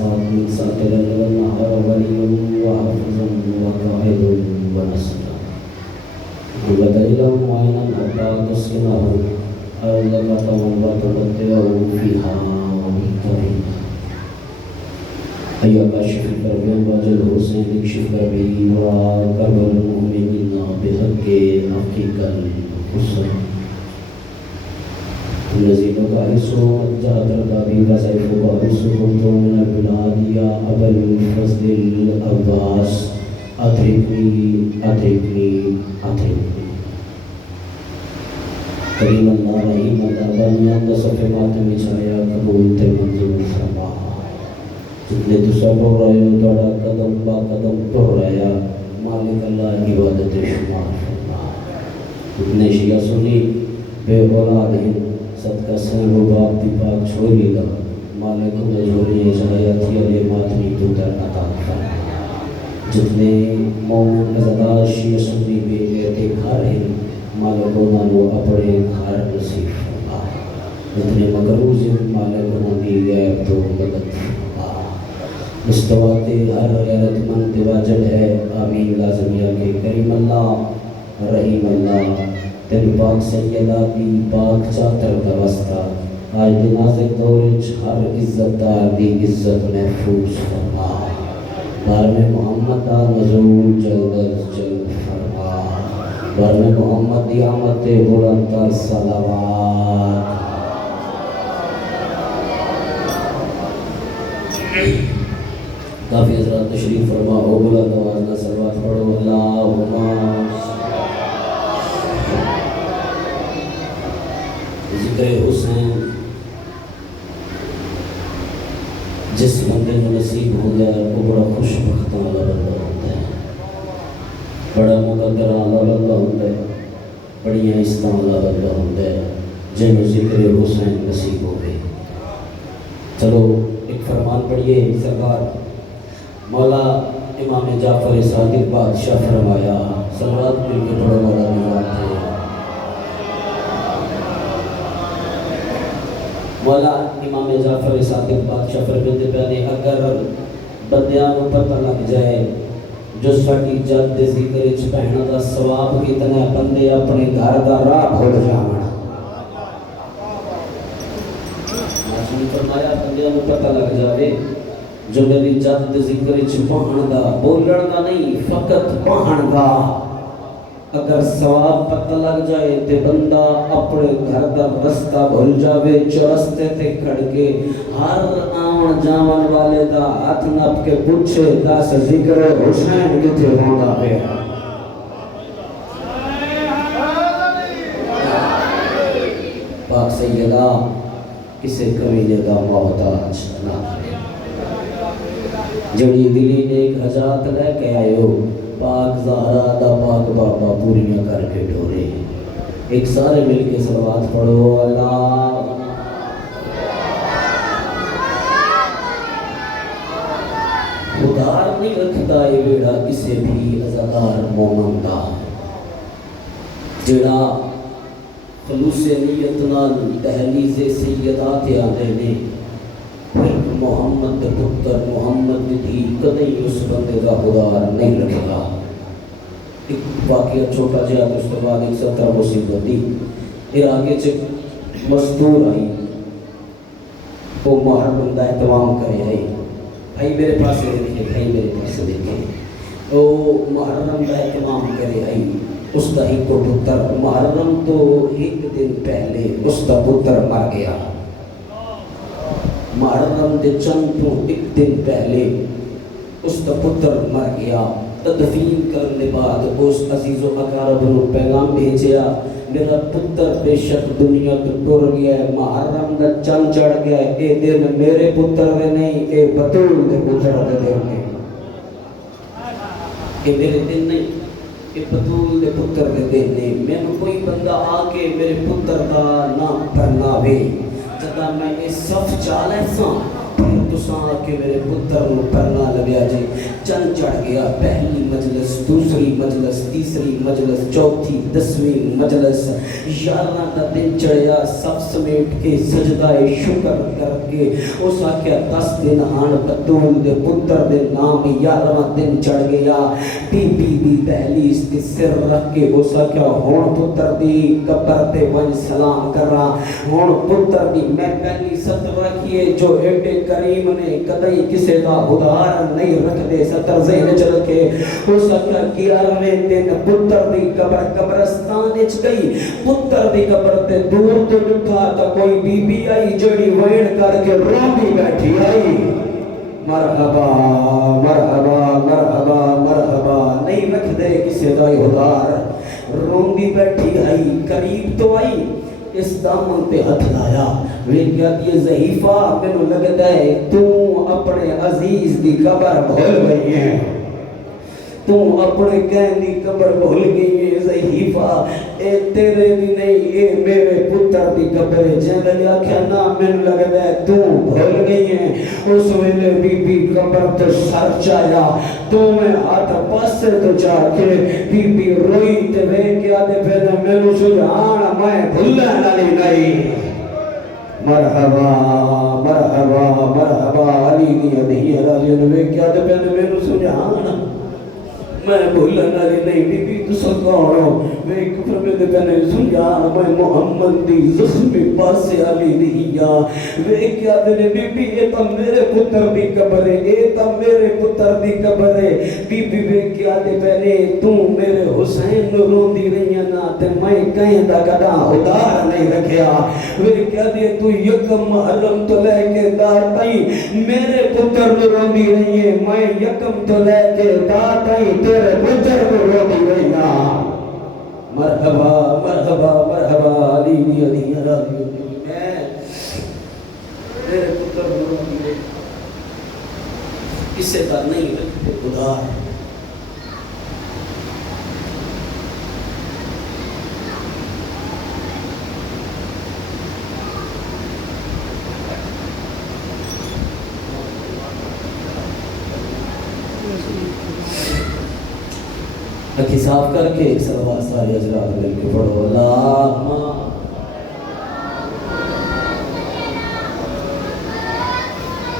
والإسقاط من ساتر الليل والنهار ولي وحافظا وقائد ونصيرا وبدليلا معينا حتى تسكنه أرضك طوعا وتمتعه فيها طويلا أيها كاشف الكرب واجل الحسين اكشف كربي وكرب المؤمنين بحق أخيك الحسين الذي بقائسه جاءت رقابي وزيف بقائسه كنت من البلاد يا أبا الفضل الأباس أدركني أدركني أدركني کریم اللہ رحیم اللہ بانیان دا صفحے ماتم چھایا قبول تے منظور فرما جتنے دوسرا ٹور رہے ہو دوڑا قدم با قدم ٹور رہا مالک اللہ عبادت شمار فرما اتنے شیعہ سنی بے اولاد ہیں صدقہ سین و باپ دی پاک چھوڑی گا مالک خدا جھولی چھایا تھی علی ماتمی پتر عطا فرما جتنے مومن ازدار شیعہ سنی بے اعتقار ہیں مالکونا وہ اپنے گھر نصیب فرما اتنے مقروض مالکونا دی غیب تو مدد فرما مستوات ہر غیرت مند واجب ہے آمین لازمیہ کے کریم اللہ رحیم اللہ تن پاک سیدہ دی پاک چاتر کا وسطہ آج نازک دورج ہر عزت دار دی عزت محفوظ فرما بار میں محمد دا نزول جلد از جلد فرما بار میں محمد دی آمد بلند تر صلوات کافی حضرات تشریف فرما ہو بلند آواز نہ صلوات پڑھو اللہم ذکر حسین جس بندے کو نصیب ہو گیا وہ بڑا خوش بخت والا بندہ ہوتا ہے بڑا مقدر والا بندہ ہوتا ہے بڑی عزت والا بندہ ہوتا ہے جنہوں ذکر حسین نصیب ہو گئے چلو ایک فرمان پڑھیے سرکار مولا امام جعفر صادق بادشاہ فرمایا صلوات مل کے پڑھو مولا دیوان تھے مولا امام جعفر صادق بادشاہ فرماتے پہنے اگر بندیاں کو پتہ لگ جائے جو ساڑی جد ذکر پہنا دا ثواب کتنا بندے اپنے گھر دا راہ بھول جانا معصوم فرمایا بندیاں کو پتہ لگ جائے جو میری جد ذکر پہن دا بولن دا نہیں فقط پہن دا اگر ثواب پتہ لگ جائے تے بندہ اپنے گھر دا رستہ بھول جاوے چرستے تے کھڑ کے ہر آمن جامن والے دا ہاتھ نپ کے پوچھے دس ذکر حسین کتے ہوندا پہ پاک سیدہ کسے کمینے دا محتاج نہ جڑی دلی نے ایک حجات لے کے آئے ہو پاک زہرا دا پاک بابا پوریاں کر کے ڈورے ایک سارے مل کے صلوات پڑھو اللہ ادھار نہیں رکھتا یہ بیڑا کسے بھی عزادار مومن دا جڑا خلوص نیت نال دہلیز سیدات آنے نے پھر محمد پتر محمد دی کدیں اس بندے کا خدار نہیں رکھے گا ایک واقعہ چھوٹا جہاں اس کے بعد ایک 17 مصیبت دی پھر آگے سے مزدور آئی وہ محرم کا اہتمام کرے آئی بھائی میرے پاس دیکھے بھائی میرے پاس دیکھے وہ محرم کا اہتمام کرے آئی اس کا ہی کو پتر محرم تو ایک دن پہلے اس کا پتر مر گیا محرم دے چند تو ایک دن پہلے اس کا پتر مر گیا تدفین کرنے بعد اس عزیز و اقارب نے پیغام بھیجیا میرا پتر بے شک دنیا تو ٹر گیا ہے محرم دا چند چڑھ گیا ہے اے دن میرے پتر دے نہیں اے بطول دے پتر دے دن نہیں اے میرے دن نہیں اے بطول دے پتر دے دن نہیں میں کوئی بندہ آکے میرے پتر دا نام پڑھنا بھی جدا میں اس صف چالے ساں پھر تساں کے میرے پتر نو پرنا لگیا جی چند چڑھ گیا پہلی مجلس دوسری مجلس تیسری مجلس چوتھی 10ویں مجلس 11 کا دن چڑھیا سب سمیٹ کے سجدہ شکر کر کے اس آکھیا 10 دن آن بطول دے پتر دے نام 11واں دن چڑھ گیا بی بی دی دہلیز تے سر رکھ کے اس آکھیا ہون پتر دی قبر تے ون سلام کر رہا ہون پتر دی میں پہلی سطر رکھیے جو ایڈے کریم نے کدئی کسے دا ادھار نہیں رکھ دے سطر ذہن چل کے اس آکھیا 11ویں دن پتر دی قبر قبرستان اچ گئی پتر دی قبر تے دور تو لٹھا تا کوئی بی بی آئی جڑی وین کر کے روندی بیٹھی آئی مرحبا مرحبا مرحبا مرحبا نہیں رکھ دے کسے دا ادھار روندی بیٹھی آئی قریب تو آئی اس دامن پہ ہاتھ لایا ویکھیا یہ ضعیفہ مینوں لگدا ہے تو اپنے عزیز دی قبر بھول گئی ہے تو اپنے کہن دی قبر بھول گئی ہے ضعیفہ اے تیرے دی نہیں اے میرے پتر دی قبر ہے جے میں آکھیا نا مینوں لگدا ہے تو بھول گئی ہے اس ویلے بی بی قبر تے سر چایا تو میں ہاتھ پاسے تو جا کے بی بی روئی تے ویکھیا تے پھر مینوں سجھان میں بھولن والی نہیں مرحبا مرحبا مرحبا علی دی علی علی نے کیا تے مینوں سجھان میں بھولن والی نہیں بی بی تساں کون ہو میں ایک فرمے کنے سجھان میں محمد دی زخمی پاسے علی نہیں یا وے کیا تے بی بی اے تا میرے پتر دی قبر ہے اے تا میرے پتر دی قبر ہے بی بی وے کیا تے پہلے تو میرے حسین نو روندی رہی نا تے میں کہیں دا کدا ادھار نہیں رکھیا وے کیا تے تو یکم محرم تو لے کے دار تائیں میرے پتر نو روندی رہی ہے میں یکم تو لے کے دار تائیں تیرے پتر نو روندی رہی نا مرحبا مرحبا مرحبا علی علی علی علی میں تیرے پتر نو روندی رہی کسے کا نہیں رکھتے ادھار اکھی صاف کر کے ایک صلوات سارے حضرات مل کے پڑھو اللہم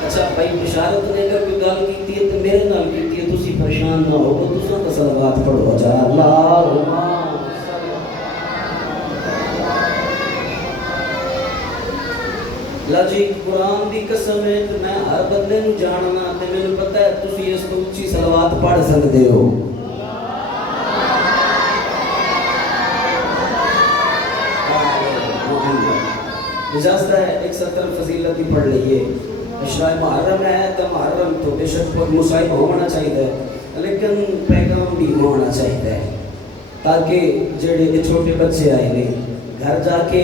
اچھا بھائی بشارت نے اگر کوئی گل کیتی ہے تو میرے نال کیتی ہے تسی پریشان نہ ہو تساں تے صلوات پڑھو جا اللہم اللہ جی قرآن دی قسم ہے کہ میں ہر بندے نو جاننا تے مینوں پتہ ہے تسی اس تو اچھی صلوات پڑھ سکدے ہو اجازت ہے ایک سطر فضیلت بھی پڑھ لئیے اشراء محرم ہے تو محرم تو بے شک مصائب ہونا چاہیے لیکن پیغام بھی ہونا چاہیے تاکہ جڑے چھوٹے بچے آئے نے گھر جا کے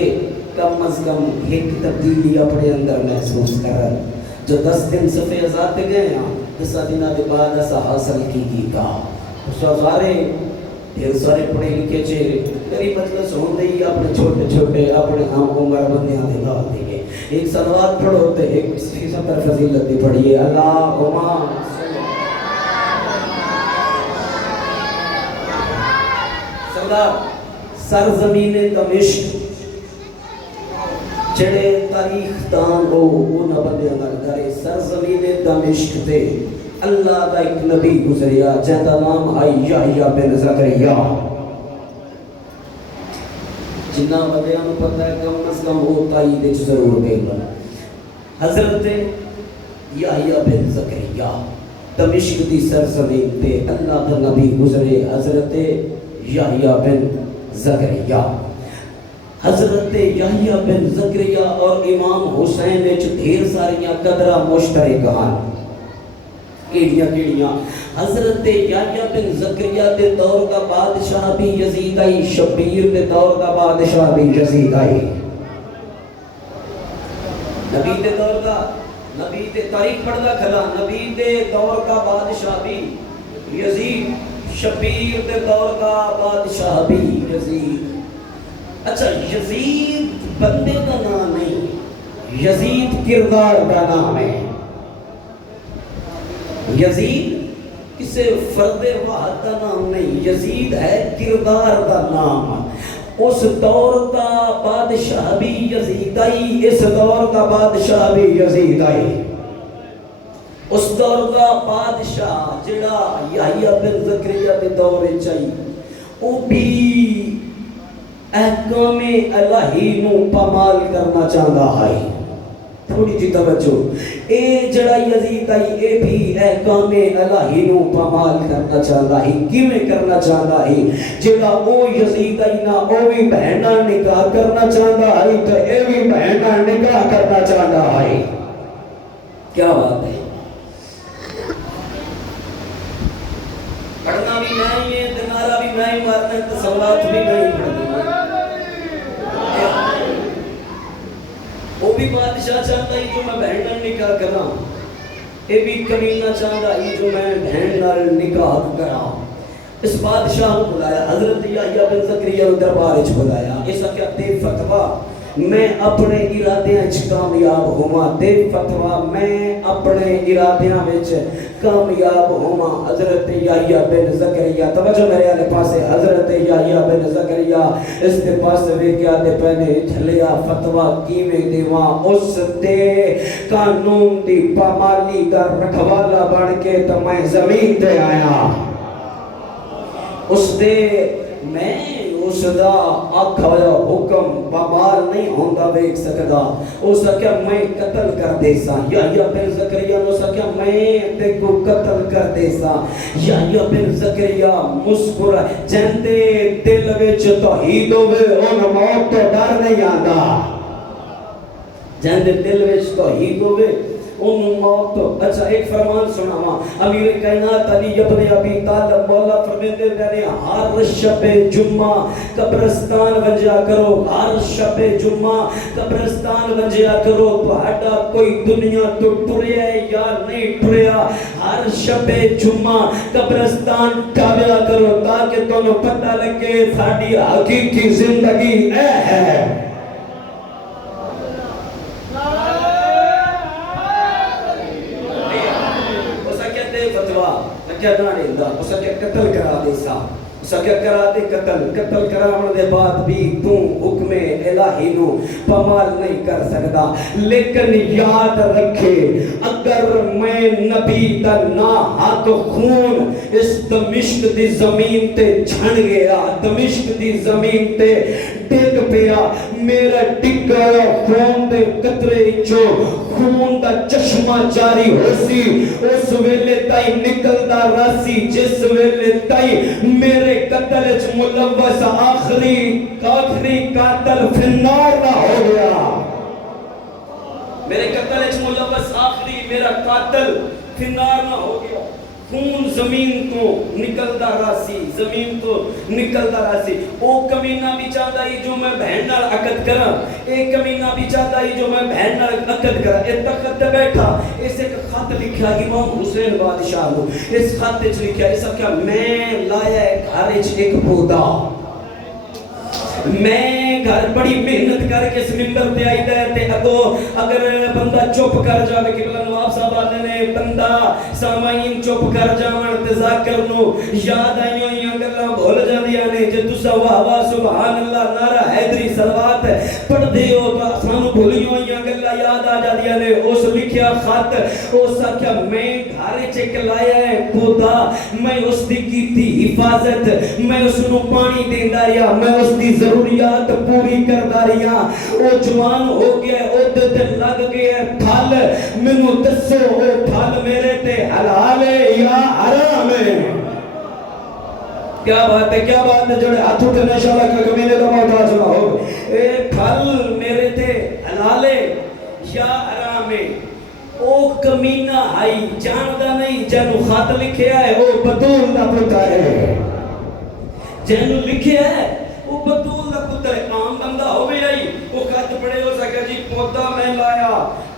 کم از کم ایک تبدیلی اپنے اندر محسوس کر جو 10 دن صفحے آزاد پہ گئے ہیں 10 دنوں کے بعد ایسا حاصل کی گا اس سارے ڈھیر سارے پڑھے لکھے چہرے میری مجلس ہوں دی اپنے چھوٹے چھوٹے اپنے ہم عمر بندیاں دے گا دیئے ایک صلوات پڑھو تے ایک سطر فضیلت بھی پڑھئیے اللہم سردار سرزمین دمشق جڑے تاریخ دان ہو وہ نہ بندیاں نہ کرے سرزمین دمشق تے اللہ دا ایک نبی گزریا جہاں نام آئی یحییٰ بن زکریا جنہ بندیاں نو پتہ ہے کم از کم وہ تائید ضرور دیگا حضرت یحییٰ بن زکریا دمشق دی سرزمین تے اللہ دا نبی گزرے حضرت یحییٰ بن زکریا حضرت یحییٰ بن زکریا اور امام حسین نے ڈھیر ساریاں قدرہ مشترک ہیں کیڑیاں حضرت یحییٰ بن زکریا دے دور کا بادشاہ بھی یزید آئی شبیر دے دور کا بادشاہ بھی یزید آئی نبی دے دور کا نبی دے تاریخ پڑھنا کھلا نبی دے دور کا بادشاہ بھی یزید شبیر دے دور کا بادشاہ بھی یزید اچھا یزید بندے کا نام نہیں یزید کردار کا نام ہے یزید کسے فرد واحد کا نام نہیں، یزید ہے کردار کا نام۔ اس دور کا بادشاہ بھی یزید آئی، اس دور کا بادشاہ بھی یزید آئی۔ اس دور کا بادشاہ جڑا یحییٰ بن زکریا کے دور چاہی، وہ بھی احکام الہی نو پامال کرنا چاہتا ہے۔ تھوڑی جی توجہ، اے جڑا یزید آئی اے بھی احکام الہی نو پامال کرنا چاہتا ہے۔ کیویں کرنا چاہتا ہے؟ جڑا او یزید آئی نا او بھی بہنا نکاح کرنا چاہتا ہے تو اے بھی بہنا نکاح کرنا چاہتا ہے۔ کیا بات ہے؟ پڑھنا بھی نہیں ہے، دنارہ بھی نہیں مارنا، تصورات بھی نہیں پڑھنا۔ وہ بھی بادشاہ چاہتا ہے جو میں بہن نال نکاح کرا، اے بھی کمینہ چاہتا ہے جو میں بہن نال نکاح کرا۔ اس بادشاہ کو بلایا، حضرت یحییٰ بن زکریا کو دربار وچ بلایا، ایسا کیا دے فتویٰ میں اپنے ارادیاں وچ کامیاب ہوواں، دے فتویٰ میں اپنے ارادیاں وچ کامیاب ہوواں۔ حضرت یحییٰ بن زکریا، توجہ میرے والے پاسے، حضرت یحییٰ بن زکریا اس دے پاس ویکھیا تے پہلے جھلیا فتویٰ کیویں دیواں، اس دے قانون دی پامالی دا رکھوالا بن کے تے میں زمین تے آیا۔ اس دے میں اس دا آکھا ہویا حکم پامال نہیں ہوندا ویکھ سکدا۔ اس کیا میں قتل کر دے سا، یحییٰ بن زکریا نے کیا میں تے کو قتل کر دے سا۔ یحییٰ بن زکریا مسکرا، جندے دل وچ توحید ہوے اون موت تو ڈر نہیں آندا، جندے دل وچ توحید ہوے ان موت تو۔ اچھا ایک فرمان سناواں، امیر کائنات علی ابن ابی طالب مولا فرمیندے نے ہر شب جمعہ قبرستان ونجا کرو، ہر شب جمعہ قبرستان ونجا کرو، تہاڈا کوئی دنیا تو ٹریا ہے یا نہیں ٹریا، ہر شب جمعہ قبرستان ٹاویا کرو تاکہ تانوں پتہ لگے ساڈی حقیقی زندگی اے ہے۔ کیا نہ لیندہ، اسا کیا قتل کرا دے سا، اسا کیا کرا دے قتل کراون دے بعد بھی تو حکم الہی نو پامال نہیں کر سکدا۔ لیکن یاد رکھے اگر میں نبی دا نا حق خون اس دمشق دی زمین تے چھن گیا، دمشق دی زمین تے ڈگ پیا، میرا ڈگا خون دے قطرے چو خون دا چشمہ جاری ہو سی، اس ویلے تائی نکلدا راسی جس ویلے تائی میرے قتل اچ ملوث آخری قاتل فنار نہ ہو گیا، میرے قتل اچ ملوث آخری میرا قاتل فنار نہ ہو گیا۔ خون زمین تو نکلدا راسی، زمین تو نکلدا راسی۔ او کمینہ بھی چاہتا ہی جو میں بہن نال عقد کراں، ایک کمینہ بھی چاہتا ہی جو میں بہن نال عقد کراں۔ اے تخت تے بیٹھا، اس ایک خط لکھا امام حسین بادشاہ نو، اس خط وچ لکھیا ایسا کیا میں لایا ہے گھر وچ ایک پودا، میں گھر بڑی محنت کر کے اس منبر تے آئی تے اگو اگر بندہ چپ کر جاوے کہ بلا نواب صاحب آنے نے بندہ سامعین چپ کر جاون تے ذاکر نو یاد آئیوں یا گلاں بھول جاندیاں نے، جے تسا واہ واہ سبحان اللہ نعرہ حیدری صلوات پڑھ دے ہو تو سانو بھولیوں یا گلاں یاد آ جاندیاں نے۔ اس لکھیا خط اس کیا میں گھر وچ ایک لایا ہے پودا، میں اس دی کیتی حفاظت، میں اس نو پانی دیندا رہیا، میں اس دی ضروریات پوری کردا رہیا، او جوان ہو گیا، او تے لگ گیا پھل، مینوں دسو او پھل میرے تے حلال ہے یا حرام ہے؟ کیا بات ہے، کیا بات ہے، جڑے ہاتھ اٹھنے انشاءاللہ کہ کمینے کا محتاج نہ ہو، اے پھل میرے تے حلال ہے یا حرام ہے؟ او کمینہ آئی جاندا نہیں جنو خط لکھیا ہے او بطول دا پتر ہے، جنو لکھیا ہے وہ بطول دا پتر ہے۔ عام بندہ ہو بھی آئی وہ خط پڑے ہو سکے جی پودا میں لایا،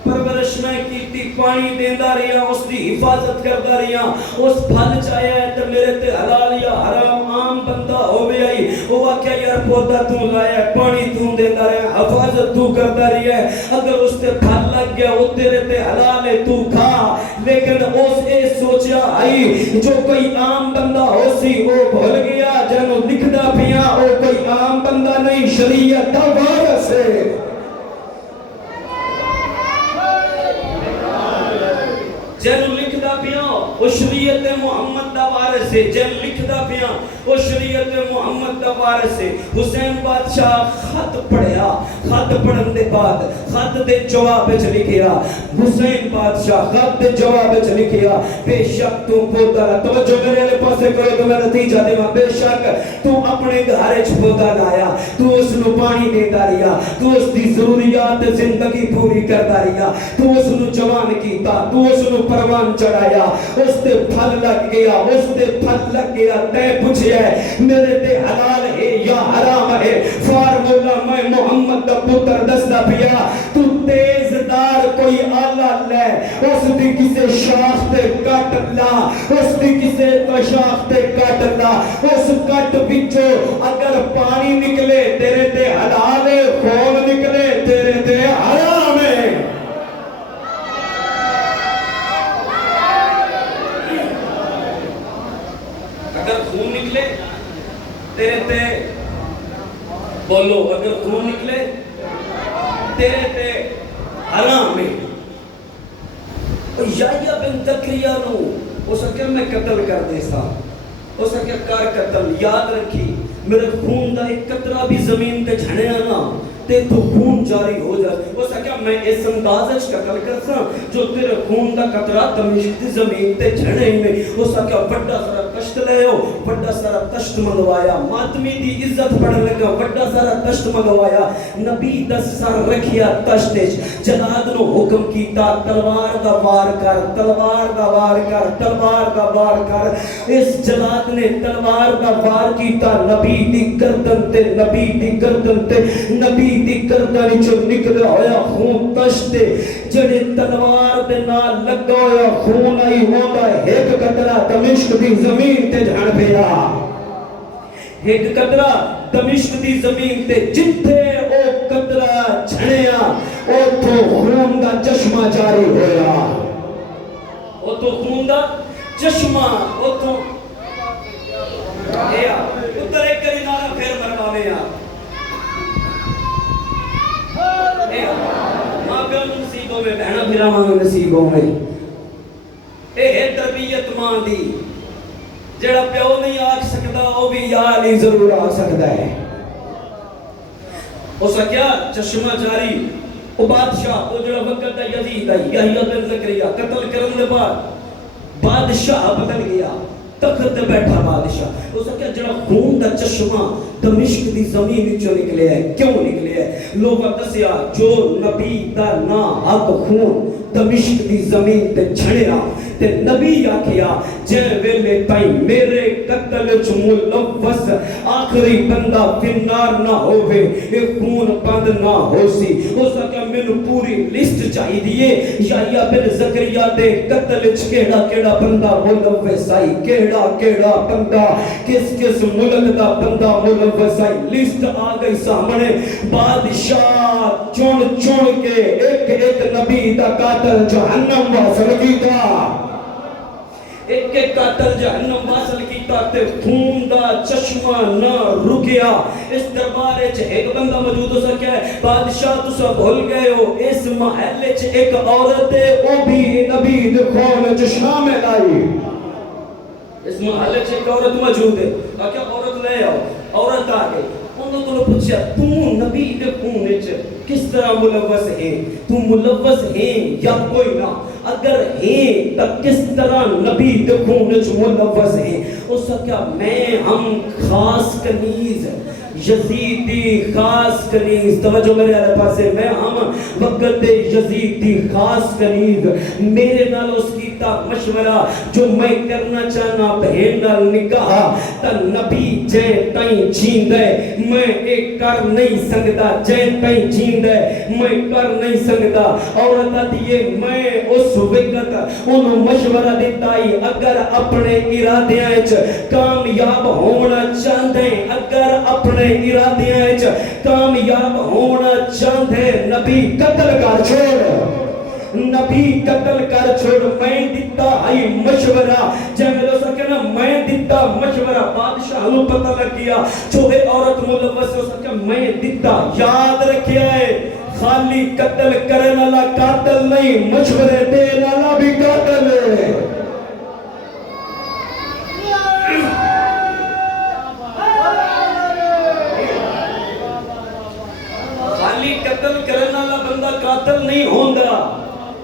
پرورش کوششاں کیتی پانی دیندا رہیا اس دی حفاظت کردا رہیا اس پھل چایا ہے تے میرے تے حلال یا حرام عام بندہ ہوے آئی او واقعہ یار پودا تو لایا ہے پانی تو دیندا رہیا حفاظت تو کردا رہیا ہے اگر اس تے پھل لگ گیا او تیرے تے حلال ہے تو کھا لیکن اس اے سوچیا آئی جو کوئی عام بندہ ہو سی او بھول گیا جنوں لکھدا پیا او کوئی عام بندہ نہیں شریعت دا وارث ہے جن لکھدا پیا او شریعت محمد دا وارث ہے جن لکھدا پیا او شریعت محمد دا وارث ہے حسین بادشاہ خط پڑھیا خط پڑھن دے بعد خط دے جواب وچ لکھیا حسین بادشاہ خط دے جواب وچ لکھیا بے شک تو پودا توجہ میرے والے پاسے کرو تو میں نتیجہ دیواں بے شک تو اپنے گھر وچ پودا لایا تو اس نو پانی دیندا رہیا تو اس دی ضروریات زندگی پوری کردا رہیا تو اس نو جوان کیتا تو اس نو پروان چڑھایا اس تے پھل لگ گیا اس تے پھل لگ گیا تے پوچھیا ہے میرے تے حلال ہے یا حرام ہے فارمولا میں محمد دا پتر دسدا پیا تو تیز دار کوئی آلہ لے اس دی کسے شاخ تے کٹ لا اس دی کسے شاخ تے کٹ لا اس کٹ وچوں اگر پانی نکلے تیرے تے حلال ہے خون نکلے تیرے تے حرام ہے اگر خون نکلے تیرے تے بولو اگر خون نکلے تیرے تے حرام ہے یحییٰ بن زکریا نو اس کہ میں قتل کر دے سا اس کہ کر قتل یاد رکھی میرے خون دا ایک قطرہ بھی زمین تے جھڑیا نا تے تو خون جاری ہو جائے وہ سکیا میں اس اندازش قتل کرسا جو تیرے خون دا قطرہ دمشق دی زمین تے جھڑے ہی میں وہ سکیا بڑا سارا تشت لے ہو بڑا سارا تشت منگوایا ماتمی دی عزت پڑھن لگا بڑا سارا تشت منگوایا نبی 10 سر رکھیا تشتش جلاد نو حکم کیتا تلوار دا وار کر تلوار دا وار کر تلوار دا وار کر اس جلاد نے تلوار دا وار کیتا نبی دی گردن تے نبی دی گردن تے نبی دی گردن چوں نکلا ہویا خون تشتے جڑے تلوار دے نال لگا ہویا خون آئی ہوندا ایک قطرہ دمشق دی زمین تے جھڑ پیا ایک قطرہ دمشق دی زمین تے جتھے او قطرہ جھڑیا اوتھوں خون دا چشمہ جاری ہویا اوتھوں خون دا چشمہ اوتھوں اے پتر ایک کری نالا پھر مرواوے ماں پیو نصیبوں میں بہنا بھراواں نصیبوں میں اے ہے تربیت ماں دی جڑا پیو نہیں آکھ سکتا او بھی یا علی ضرور آکھ سکتا ہے او سکیا چشمہ جاری او بادشاہ او جڑا وقت دا یزید آئی یحییٰ بن زکریا قتل کرن دے بعد بادشاہ بدل گیا تخت تے بیٹھا بادشاہ اس کا جڑا خون دا چشمہ دمشق دی زمین وچوں نکلیا ہے کیوں نکلیا ہے لوگاں دسیا جو نبی دا نا حق خون دمشق دی زمین تے چھڑیا تے نبی آکھیا جے ویلے تائیں میرے قتل وچ ملوث آخری بندہ فنار نہ ہوے اے خون بند نہ ہوسی اس کا مینوں پوری لسٹ چاہی دیے یحییٰ بن زکریا دے قتل وچ کیڑا کیڑا بندہ ملوث آئی کیڑا کیڑا بندہ کس کس ملک دا بندہ ملوث آئی لسٹ آ گئی سامنے بادشاہ چون چون کے ایک ایک نبی دا قاتل جہنم واصل کیتا ایک ایک قاتل جہنم واصل کیتا تے خون دا چشمہ نہ رکیا اس دربار وچ ایک بندہ موجود ہو سکیا ہے بادشاہ تسا بھول گئے ہو اس محلے وچ ایک عورت ہے او بھی نبی دے خون وچ شامل آئی اس محلے وچ ایک عورت موجود ہے کہ عورت لے آؤ عورت آ گئی انہوں تو پوچھا تو نبی دے خون وچ کس طرح ملوث ہے تو ملوث ہے یا کوئی نہ اگر ہے تو کس طرح نبی دے خون وچ ملوث ہے اس کا میں ہم خاص کنیز یزید دی خاص کنیز توجہ میرے آلے پاسے میں ہم وقت یزید دی خاص کنیز میرے نال اس کی تا مشورہ جو میں کرنا چاہنا بہن نال نکاح تا نبی جے تائیں جیندے میں ایک کر نہیں سکتا جے تائیں جیندے میں کر نہیں سکتا عورت دیئے میں اس وقت انہوں مشورہ دیتائی اگر اپنے ارادیاں کامیاب ہونا چاہتے اگر اپنے ارادیاں کامیاب ہونا چاہتے نبی قتل کر چھوڑ نبی قتل کر چھوڑ میں دیتا آئی مشورہ جے میں لو سکے نا میں دیتا مشورہ بادشاہ نو پتہ لگ گیا جو اے عورت ملوث ہو سکے میں دیتا یاد رکھیا ہے خالی قتل کرنے والا قاتل نہیں مشورے دینے والا بھی قاتل ہے خالی قتل کرنے والا بندہ قاتل نہیں ہوندا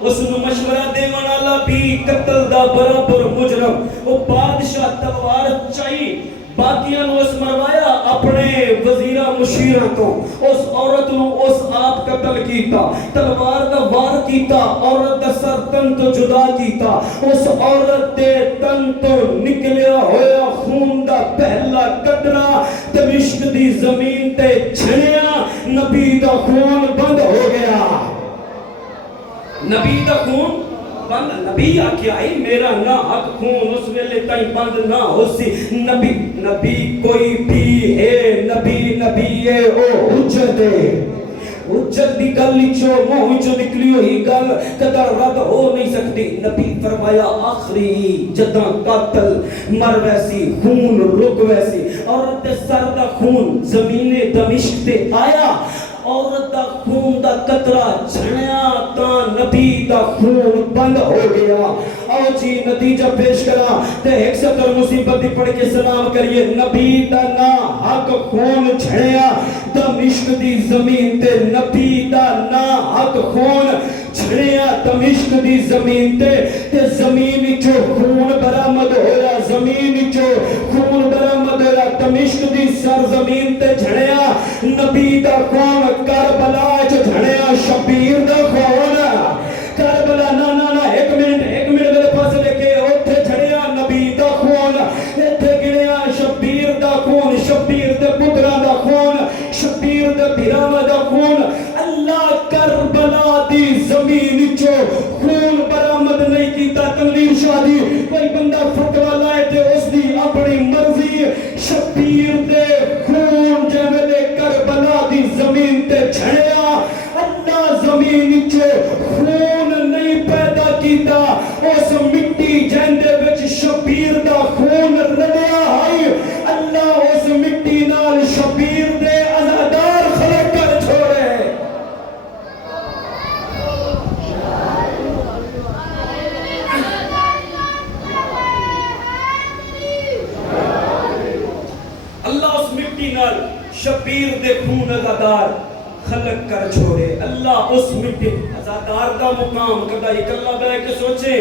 اس نے مشورہ دے والا بھی قتل دا برابر مجرم وہ بادشاہ تلوار چاہی باقیاں نو اس مروایا اپنے وزیرہ مشیرہ تو اس عورت نو اس آپ قتل کیتا تلوار دا وار کیتا عورت دا سر تن تو جدا کیتا اس عورت دے تن تو نکلیا ہویا خون دا پہلا قطرہ دمشق دی زمین تے چھڑیا نبی دا خون بند ہو گیا نبی دا خون بند نبی آکے آئی میرا نہ حق خون اس ویلے تائیں بند نہ ہو سی نبی کوئی بھی ہے نبی ہے او حجت ہے حجت دی گل لچو موہ جو نکلی ہوئی گل قدر رد ہو نہیں سکتی نبی فرمایا آخری جداں قاتل مر ویسی خون رک ویسی عورت سر دا خون زمین دمشق تے آیا عورت دا خون دا قطرہ چھڑیا تا نبی دا خون بند ہو گیا آؤ جی نتیجہ پیش کرا تے ایک ستر مصیبت دی پڑھ کے سلام کریے نبی دا نا حق خون چھڑیا دمشق دی زمین تے نبی دا نا حق خون چھڑیا دمشق دی زمین تے زمین چو خون برآمد ہویا زمین چو خون برآمد ہویا دمشق دی سرزمین تے چھڑیا نبی دا خون کربلا چ جھڑیا شبیر دا خون کربلا نا ایک منٹ میرے پاس لے کے اوتھے جھڑیا نبی دا خون ایتھے گڑیا شبیر دا خون شبیر دے پتراں دا خون شبیر دے بھراواں دا خون اللہ کربلا دی زمین چو خون برآمد نہیں کیتا تنویر شادی کوئی بندہ فتوی لائے تے اس دی اپنی مرضی شبیر دے خون جے ویلے کربلا دی زمین تے چھڑیا اللہ زمین چو خون نہیں پیدا کیتا اس مٹی جیندے وچ شبیر دا خون رلیا ہے اللہ اس مٹی نال شبیر دے عزادار خلق کر چھوڑے اللہ اس مٹی نال شبیر دے خون عزادار خلق کر چھوڑے اللہ اس مٹی عزادار دا مقام کدا اکلا بے کے سوچے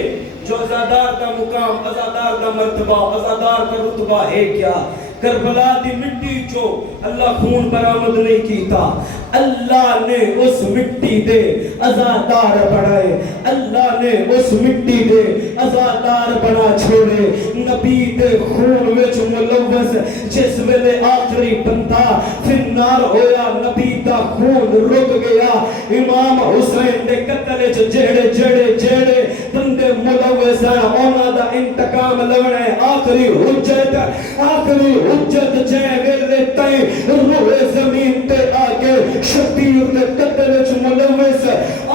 جو عزادار دا مقام عزادار دا مرتبہ عزادار دا رتبہ ہے کیا کربلا دی مٹی جو اللہ خون برآمد نہیں کیتا اللہ نے اس مٹی دے عزادار بنائے اللہ نے اس مٹی دے عزادار بنا چھوڑے نبی دے خون وچ ملوث جس ویلے آخری بندہ فنار ہویا نبی دا خون رک گیا امام حسین دے قتل وچ جڑے بندے ملوث ہیں انہاں دا انتقام لونے آخری حجت جے ویلے تائیں روح زمین تے آگے شبیر دے قتل وچ ملوث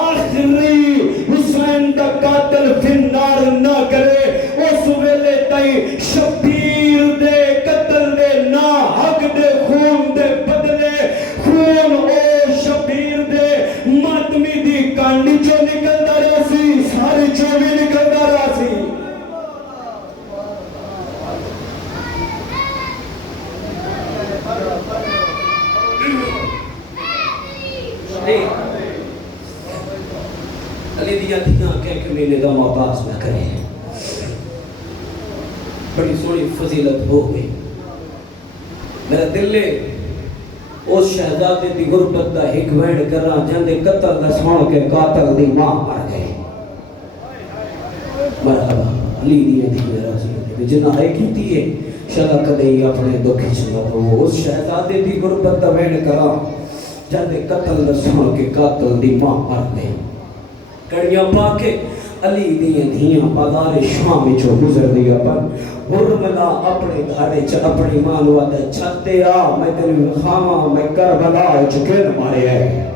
آخری حسین دا قاتل فنار نہ کرے اس ویلے تائیں شبیر دے قتل دے نا حق دے خون دے بدلے خون او شبیر دے ماتمی دی کانڈی چو نکلتا رہا سی ساری چو بھی نکلتا رہا سی علی دیا دیاں کہہ کہ میرے دم عباس میں کرے بڑی سوڑی فضیلت ہو گئی میرا دل لے اس شہزادے دی غربت دا ایک وینڈ کرا جندے قتل دا سن کے قاتل دی ماں مر گئے مرحبا علی دیا دی راضی جنہ ہے کیتی ہے شالا کدے اپنے دکھ چلا تو اس شہزادے دی غربت دا وینڈ کرا جندے قتل دا سن کے قاتل دی ماں مر گئے کڑیاں پا کے علی دیاں دھیاں بازار شام وچوں گزر دیا پر برملا اپنے گھر چ اپنی ماں نو آدھے چھتے آ میں تینوں کھاواں میں کربلا چکے نہ مارے ہے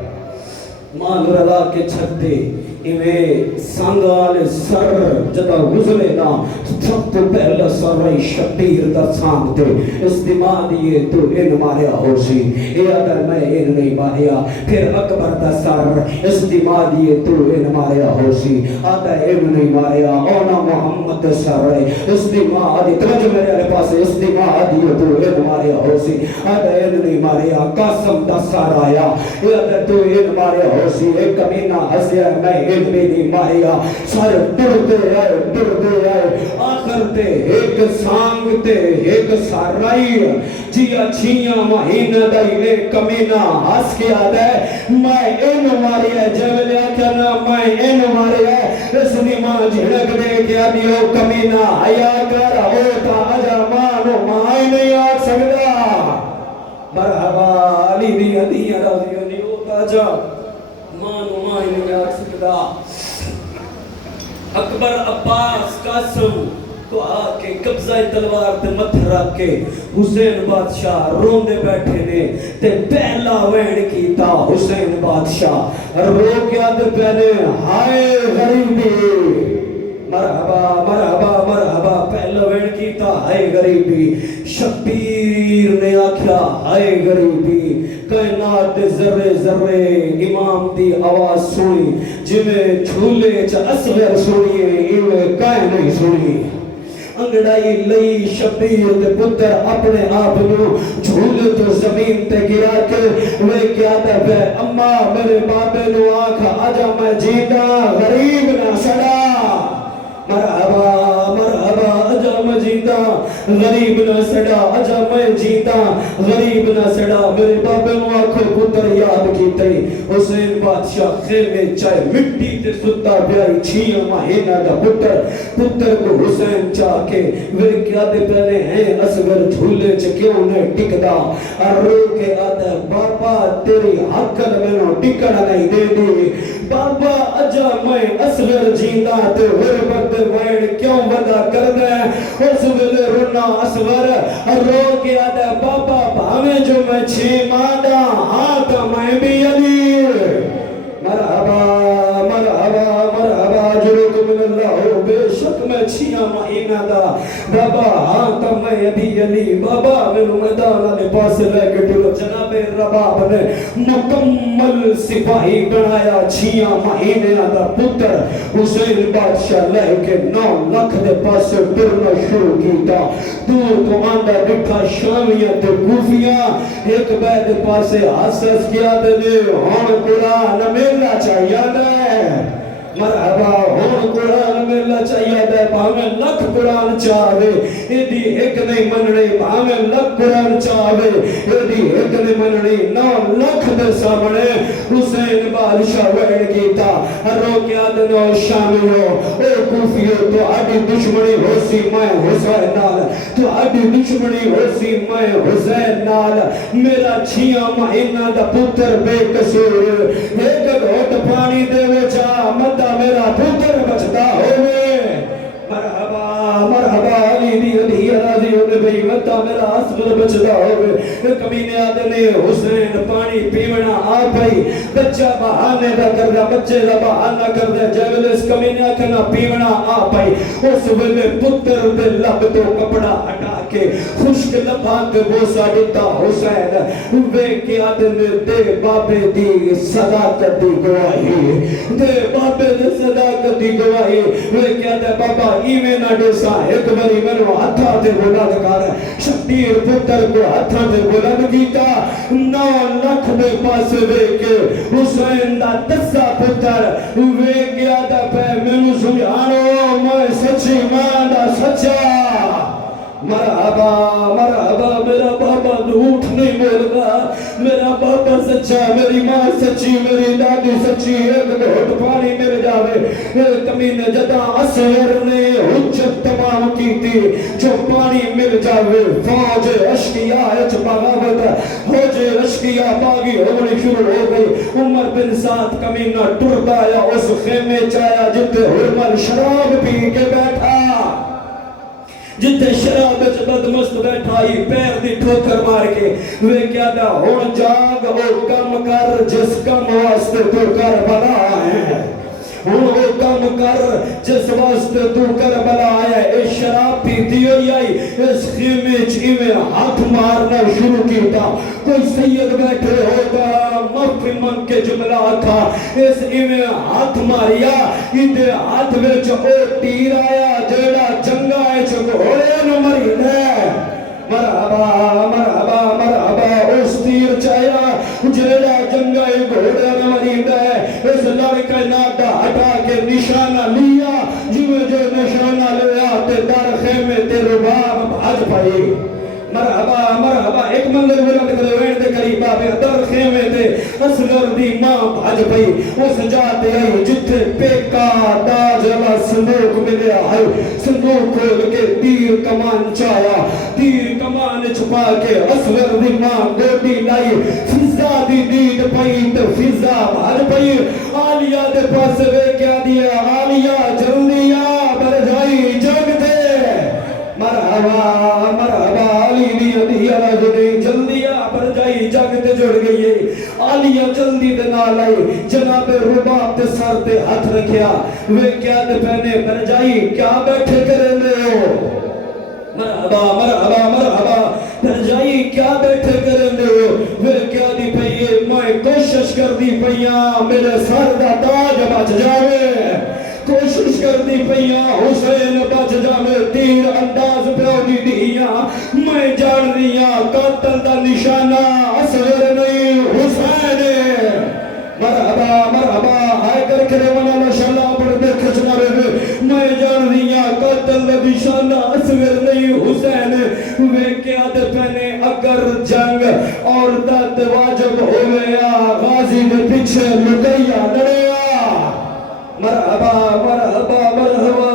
ماں نو رلا کے چھتے ایویں سانگال سر جدا گزرے نا سب تو پہلا سرائی شبیر دا سانگتے اس دی ماں دیئے تو ان ماریا ہو سی اے اگر میں ان نہیں ماریا پھر اکبر دا سر اس دی ماں دیئے تو ان ماریا ہو سی آدھا ان نہیں ماریا اونا محمد دا سر اس دی ماں آدھی توجہ میرے علی پاس اس دی ماں دیئے تو ان ماریا ہو سی آدھا ان نہیں ماریا قاسم دا سر آیا اے اگر تو ان ماریا ہو سی ایک کمینہ ہسیا میں ایک بھی نہیں ماریا سارے ڈردے آئے آخر تے ایک سانگ تے ایک سارائی جیا چھیاں مہینہ دائی ایک کمینہ ہس کے آدھے میں ان ماریا جب لیا کہنا میں ان ماریا اس نے ماں جھڑک دے کیا دیو کمینہ آیا کر ہوتا آجا مانو ماں نہیں آ سکتا مرحبا علی دیا دیا راضیوں نہیں ہوتا جا مانو ماں نہیں آ سکتا اکبر عباس قاسم تو آکے قبضہ تلوار تے متھر رکھ کے حسین بادشاہ روندے بیٹھے نے تے پہلا وینڈ کیتا حسین بادشاہ رو کیا تے پہنے ہائے غریبی مرحبا مرحبا مرحبا پہلا وینڈ کیتا ہائے غریبی شبیر نے آکھیا ہائے غریبی کائنات دے ذرے ذرے امام دی آواز سنی جویں جھولے چ اصغر سنیے ایویں کائیں نہیں سنی انگڑائی لئی شبیر دے پتر اپنے آپ نو جھولے تو زمین تے گرا کے وہ کیا تے اماں میرے بابے نو آنکھ آجا میں جیتا غریب نہ سڑا مرحبا مرحبا اجا میں جیتا غریب نہ سڑا اجا میں جیتا غریب نہ سڑا میرے بابے نو آنکھوں پتر یاد کیتے حسین بادشاہ خیمے چاہے مٹی تے ستا بیائی چھیاں مہینہ دا پتر کو حسین چاہ کے وہ کیا دے پہلے ہیں اصغر جھولے چ کیوں نے ٹکدا رو کے آدھے بابا تیری حقل میں نو ٹکڑ نہیں دے دی بابا اجا میں اصغر جیندہ تے غربت وینڈ کیوں ودا کر دے اس ویلے رونا اصغر رو کے آدھے بابا بھاویں جو میں چھ مادا ہاں تو میں بھی علی مرحبا مرحبا مرحبا جلوک من اللہ ہو بے شک میں چھیاں مہینہ دا بابا ہاں تو میں ابھی علی بابا میرے میدان آنے پاس لے کے ٹھلو جناب رباب نے مکمل سپاہی بنایا چھیاں مہینے دا پتر حسین بادشاہ لے کے 9 لاکھ دے پاس پھرنا شروع کیتا دور تو آندہ بٹھا شامیت کوفیاں ایک بید پاسے حسس کیا دے ہون قرآن ملنا چاہیے دے مرحبا ہون قرآن ملنا چاہیے دے بھاویں لکھ قرآن چاہوے ایدی ایک نہیں مننے بھاویں لکھ قرآن چاہوے ایدی ایک نہیں مننے 9 لاکھ دے سامنے حسین بادشاہ وینڈ کیتا رو کیا دنو شامیو اے کوفیو تو آڈی دشمنی ہو سی میں حسین نال تو آڈی دشمنی ہو سی میں حسین نال میرا چھیاں مہینہ دا پتر بے قصور ایک گھوٹ پانی دے وے جا مدہ میرا پتر بچتا ہوئے مرحبا مرحبا علی دی علی راضی ہونے بھئی مدہ میرا اصغر بچتا ہوئے کمینے آدھے نے حسین پانی پیونا آ پئی بچہ بہانے دا کر دا بچے دا بہانہ کر دے جیول اس کمینے آکھنا پیونا آ پئی اس ویلے پتر دے لب تو کپڑا ہٹا کے خشک لبان دے بوسا دیتا حسین وے کیا دے دے بابے دی صداقت دی گواہی دے بابے دی صداقت دی گواہی وے کیا دے بابا ایمیں نہ ڈیسا ایک بری منو ہتھا دے بلند کر شبیر پتر کو ہتھا دے بلند کیتا 9 لاکھ دے پاس وے کے حسین دا دسا پتر وے کیا دے پہ منو سمجھانو میں سچی ماں دا سچا مرحبا مرحبا میرا بابا جھوٹ نہیں بول گا میرا سچا میری ماں سچی میری دادی سچی ایک گھوٹ پانی مل جاوے کمینے جدا اصغر نے حجت تمام کی تھی جو پانی مل جاوے فوج اشقیاء اچ بغاوت ہو جے اشقیاء باغی ہونی شروع ہو گئی عمر بن سعد کمینہ ٹرتا یا اس خیمے چایا جتے حرمل شراب پی کے بیٹھا جتے شراب اچ بدمست بیٹھا ہی پیر دی ٹھوکر مار کے وہ کیا دا ہون جاگ او کم کر جس کم واسطے تو کربلا ہے ہون او کم کر جس واسطے تو کربلا ہے اے شراب پیتی ہوئی آئی اس خیمے چیمے ہاتھ مارنا شروع کیتا کوئی سید بیٹھے ہوگا مفی من کے جملہ تھا اس ایمے ہاتھ ماریا ایدے ہاتھ وچ او تیر آیا جیڑا جنگا ہے گھوڑے نو مرید ہے مرحبا مرحبا مرحبا اس تیر چایا جیڑا جنگا ہے گھوڑے نو مرید ہے اس لڑکے ناٹا ہٹا کے نشانہ لیا جو نشانہ لیا تے در خیمے تے رباب بھاج پائی مرحبا مرحبا ایک منظر ملک دے وین دے قریبا پہ در خیمے دے اصغر دی ماں بھاج پئی اس جاتے آئی جتھے پیکا تاج اللہ صندوق ملے آئی صندوق کھول کے تیر کمان چایا تیر کمان چھپا کے اصغر دی ماں گوٹی لائی فضا دی دید پئی تو فضا بھاج پئی آلیہ دے پاس وے کیا دیا آلیہ جلدی آ بر جائی جگ دے مرحبا مرحبا جلدی پر جائی جگ تے جڑ گئی ہے آلیہ جلدی دے نال آئی جناب رباب تے سر تے ہاتھ رکھیا وہ کیا دے پہنے پر جائی کیا بیٹھے کریں دے ہو مرحبا مرحبا مرحبا پر جائی کیا بیٹھے کریں دے ہو وہ کیا دی پئیے میں کوشش کر دی پئیاں میرے سر دا تاج بچ جاوے کوشش کر دی پئیاں حسین بچ جاوے تیر انداز پیو دی دیاں میں جان دیاں قاتل دا نشانہ اصغر نہیں حسین مرحبا مرحبا آئے کر کرے ونا ماشاءاللہ پڑھ دے کھچنا رہے میں جان دیاں قاتل دا نشانہ اصغر نہیں حسین وہ کیا دے پہنے اگر جنگ اور دت واجب ہو گیا غازی دے پیچھے لٹیا لڑیا مرحبا مرحبا مرحبا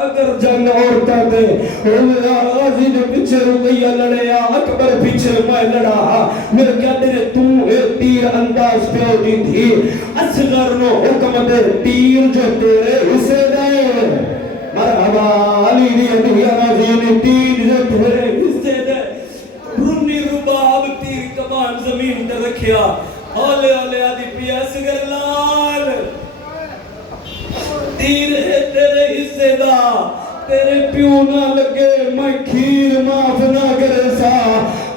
اگر جنگ عورتاں دے غازی دے پیچھے رقیہ لڑیا اکبر پیچھے میں لڑا میرے کیا دے تم تیر انداز پیو دی تھی اصغر نو حکم دے تیر جو تیرے حصے دے مرحبا علی دی غازی نے تیر جو تیرے حصے دے رنی رباب تیر کمان زمین تے رکھیا آلے آلے آدھی پیا اصغر لال تیر ہے تیرے حصے دا تیرے پیو نہ لگے میں کھیر معاف نہ کرے سا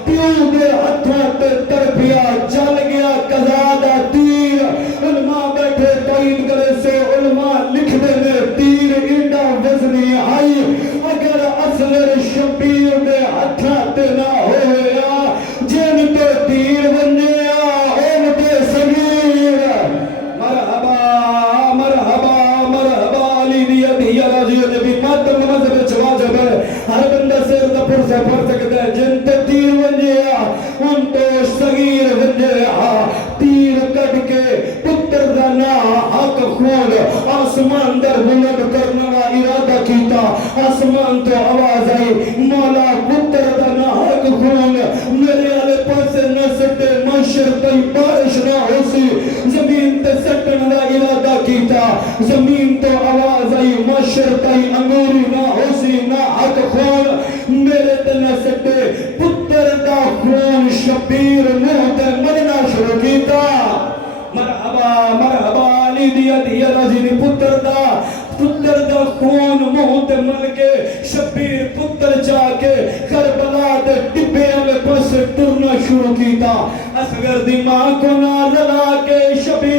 پیو دے ہتھوں تے تربیا چل گیا قضا دا تیر علماء بیٹھے تائید کرے سے علماء لکھ دے میں تیر انڈا وزنی آئی اگر اصغر شبیر دے ہتھوں تے نہ ہویا جن تو تیر بنیا اون تے صغیر مرحبا مرحبا مرحبا علی دیا دیا راضی ہو جبی ماتم مذہب چواجب ہے ہر بندہ سیر دا پر سے پڑھ سکتا ہے جن تے تیر بنیا ان تو صغیر بنیا تیر کٹ کے پتر دا نا حق خون آسمان در بلند کرنا ارادہ کیتا آسمان تو آواز آئی مولا پتر دا نا حق خون میرے آلے پاسے نہ سٹے معاشر تی بارش نہ ہو سی زمین تے سٹن دا ارادہ کیتا زمین تو آواز آئی معاشر تی انگوری نہ ہو سی نہ حق خون میرے تے نہ سٹے پتر دا خون شبیر منہ تے مجنا شروع کیتا مرحبا مرحبا علی دیا دیا رازی پتر دا خون منہ تے مل کے شبیر پتر جا کے کربلا دے ٹبے میں پس ٹرنا شروع کیتا اصغر دی ماں کو نہ لڑا کے شبیر